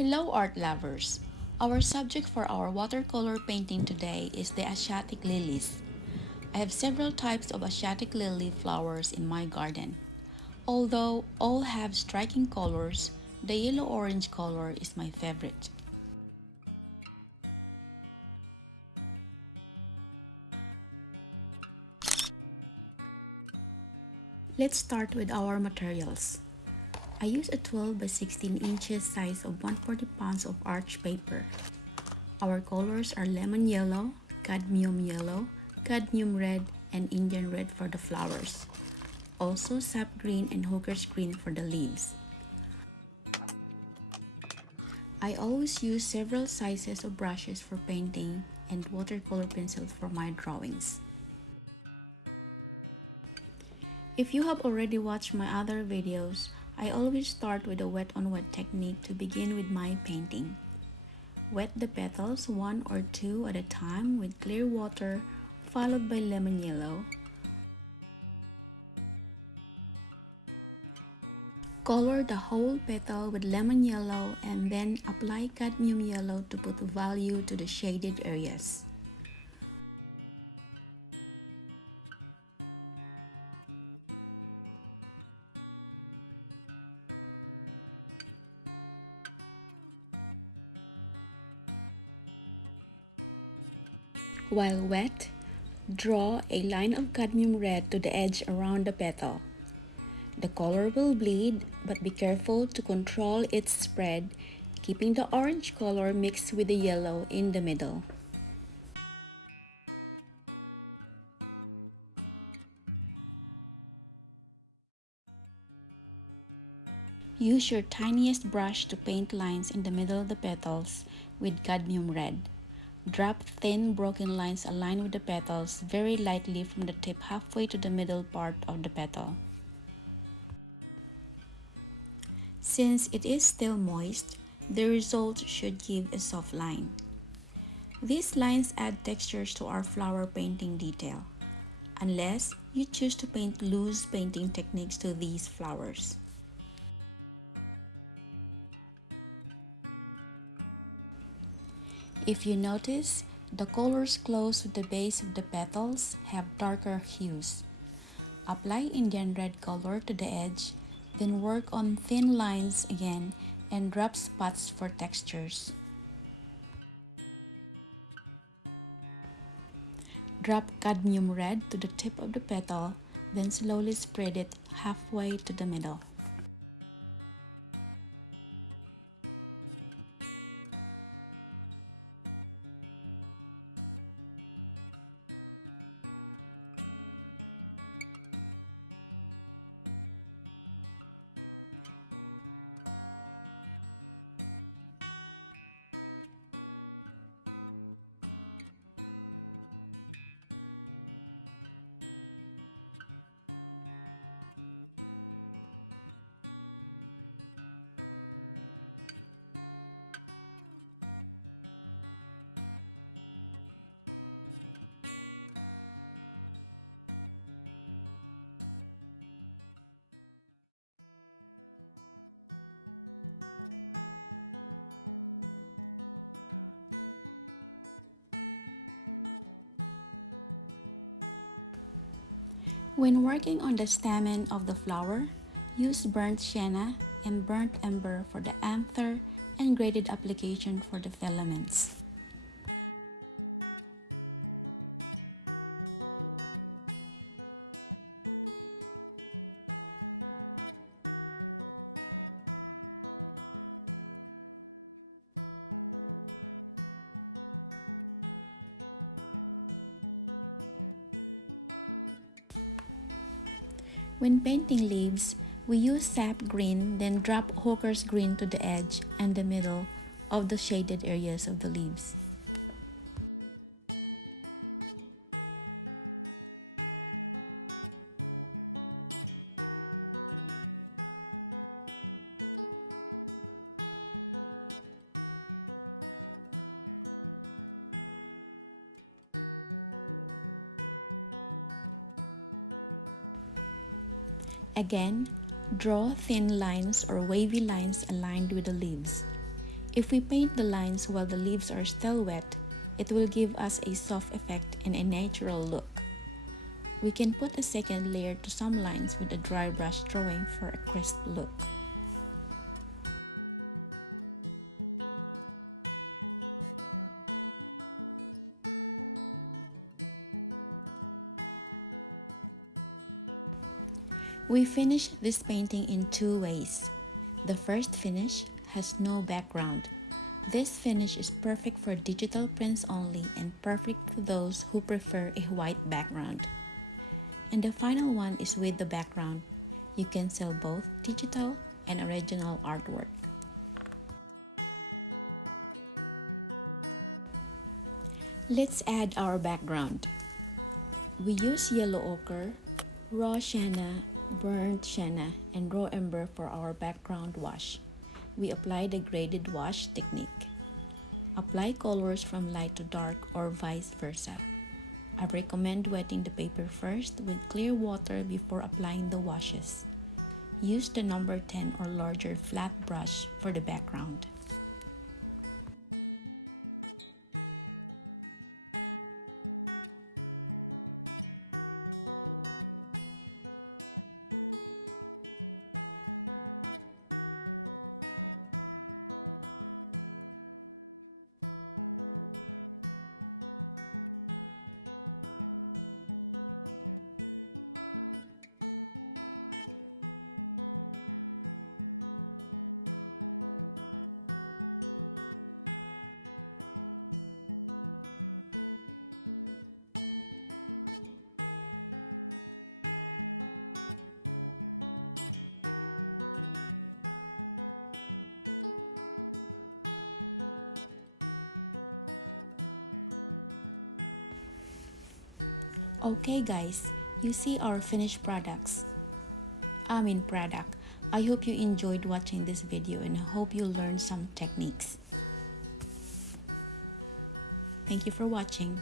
Hello art lovers! Our subject for our watercolor painting today is the Asiatic Lilies. I have several types of Asiatic lily flowers in my garden. Although all have striking colors, the yellow-orange color is my favorite. Let's start with our materials. I use a 12 by 16 inches size of 140 pounds of arch paper. Our colors are lemon yellow, cadmium red, and Indian red for the flowers. Also sap green and hooker's green for the leaves. I always use several sizes of brushes for painting and watercolor pencils for my drawings. If you have already watched my other videos, I always start with a wet-on-wet technique to begin with my painting. Wet the petals one or two at a time with clear water, followed by lemon yellow. Color the whole petal with lemon yellow and then apply cadmium yellow to put value to the shaded areas. While wet, draw a line of cadmium red to the edge around the petal. The color will bleed, but be careful to control its spread, keeping the orange color mixed with the yellow in the middle. Use your tiniest brush to paint lines in the middle of the petals with cadmium red. Drop thin broken lines aligned with the petals very lightly from the tip halfway to the middle part of the petal. Since it is still moist, the result should give a soft line. These lines add textures to our flower painting detail, unless you choose to paint loose painting techniques to these flowers. If you notice, the colors close to the base of the petals have darker hues. Apply Indian red color to the edge, then work on thin lines again and drop spots for textures. Drop cadmium red to the tip of the petal, then slowly spread it halfway to the middle. When working on the stamen of the flower, use burnt sienna and burnt ember for the anther and graded application for the filaments. When painting leaves, we use sap green, then drop hooker's green to the edge and the middle of the shaded areas of the leaves. Again, draw thin lines or wavy lines aligned with the leaves. If we paint the lines while the leaves are still wet, it will give us a soft effect and a natural look. We can put a second layer to some lines with a dry brush drawing for a crisp look. We finish this painting in two ways. The first finish has no background. This finish is perfect for digital prints only and perfect for those who prefer a white background. And the final one is with the background. You can sell both digital and original artwork. Let's add our background. We use yellow ochre, raw sienna, burnt sienna, and raw ember for our background wash. We apply the graded wash technique. Apply colors from light to dark or vice versa. I recommend wetting the paper first with clear water before applying the washes. Use the number 10 or larger flat brush for the background. Okay guys, you see our finished product. I hope you enjoyed watching this video and I hope you learned some techniques. Thank you for watching.